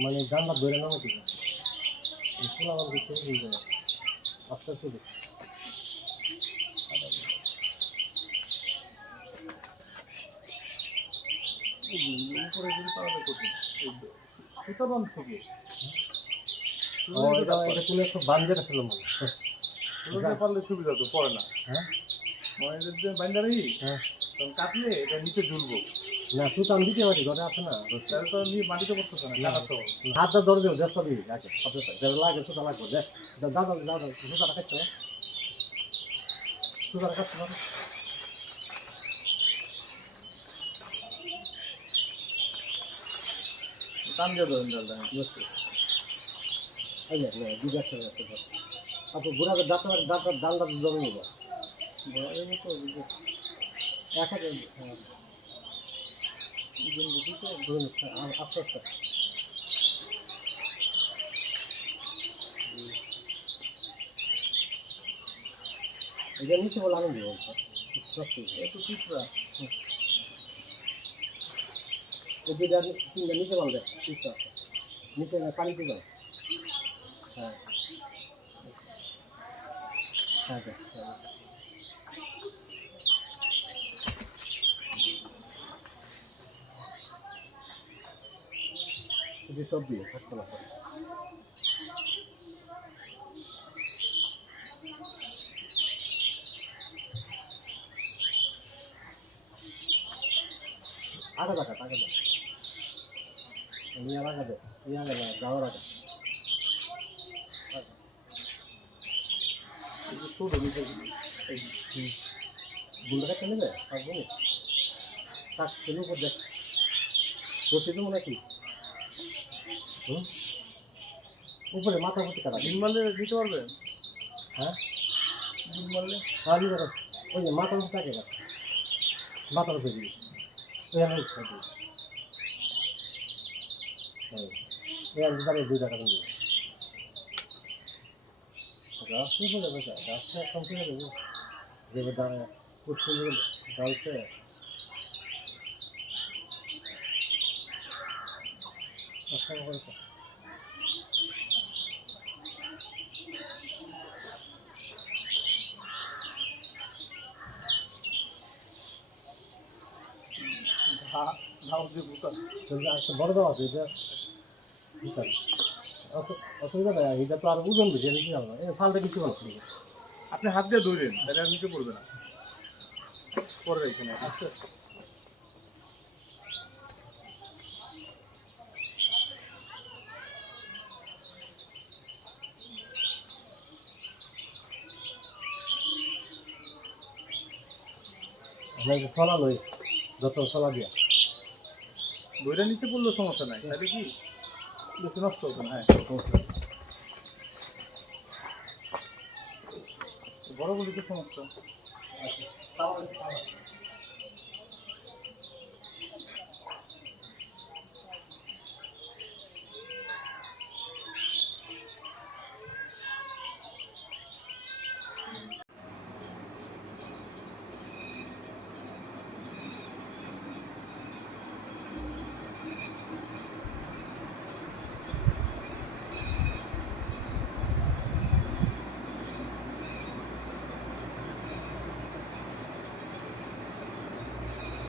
মানে জানলা ধরে নামে আমার কিছু হয়ে আস্তে পারলে সুবিধা তো পড়ে না হ্যাঁ? মানে বাইন্ডারি হ্যাঁ। তখন কাটলে এটা নিচে ঝুলবো। না তুই তো আমি দিতে পারি ঘরে আছে না। তাহলে তো নিয়ে মাটিতে পড়তেছে না হাতটা ধরে দেবো দেড়শো দিবি আগে যেটা লাগে সুতা লাগবে দাদা দাদা সুতা রাখাচ্ছে না সুতা রাখাচ্ছে না দিয়ে ধরেন বুঝতে ডালটা জমে নিব বড়ের মতো এক হাজার ওজন ধরুন আ- আস্তে আস্তে। এটা নিচে বলে আনন্দ বলছে। সত্যি এত পিঁপড়া দুইটা তিনটা নিচে বলবে ঠিক আছে নিচে পানিতে হ্যাঁ। হ্যাঁ হ্যাঁ। শুধু সব দিয়ে না। আগে দেখা আগে দেখা। নিয়ে আগা দে নিয়ে আগা দে আগে। এই ছোট নিচে গুন্ডাটা কেন নেবে আর বলি কাজ কেন উপর দেখ। রসি তো মনে কি? উপরে মাথা ভর্তি কাটা। ডিম মারলে দিতে পারবেন হ্যাঁ? ডিম মারলে আলু কাটা ওই যে মাথা ভর্তি কাকে কাটা। মাথার উপরে দিবি উঠে দিবি আমি দাঁড়িয়ে দুই টাকা দিবি গাছ বলে বেটা গাছটা এখন কি হবে যে দাঁড়ায় পুষ্প গালছে আচ্ছা করে তো ঘা ঘাও যে বুতা কিন্তু একটা অসুবিধা নাই তো আর ওজন কিছু আপনি হাত দিয়ে ধরেন তাহলে আর নিচে পড়বে না। পরে এখানে আস্তে আস্তে যে চলা লই, যত চলা দিয়া। বইটা নিচে পড়লেও সমস্যা নাই, তাহলে কি? নষ্ট হতো না হ্যাঁ। বড় বলি তো সমস্যা।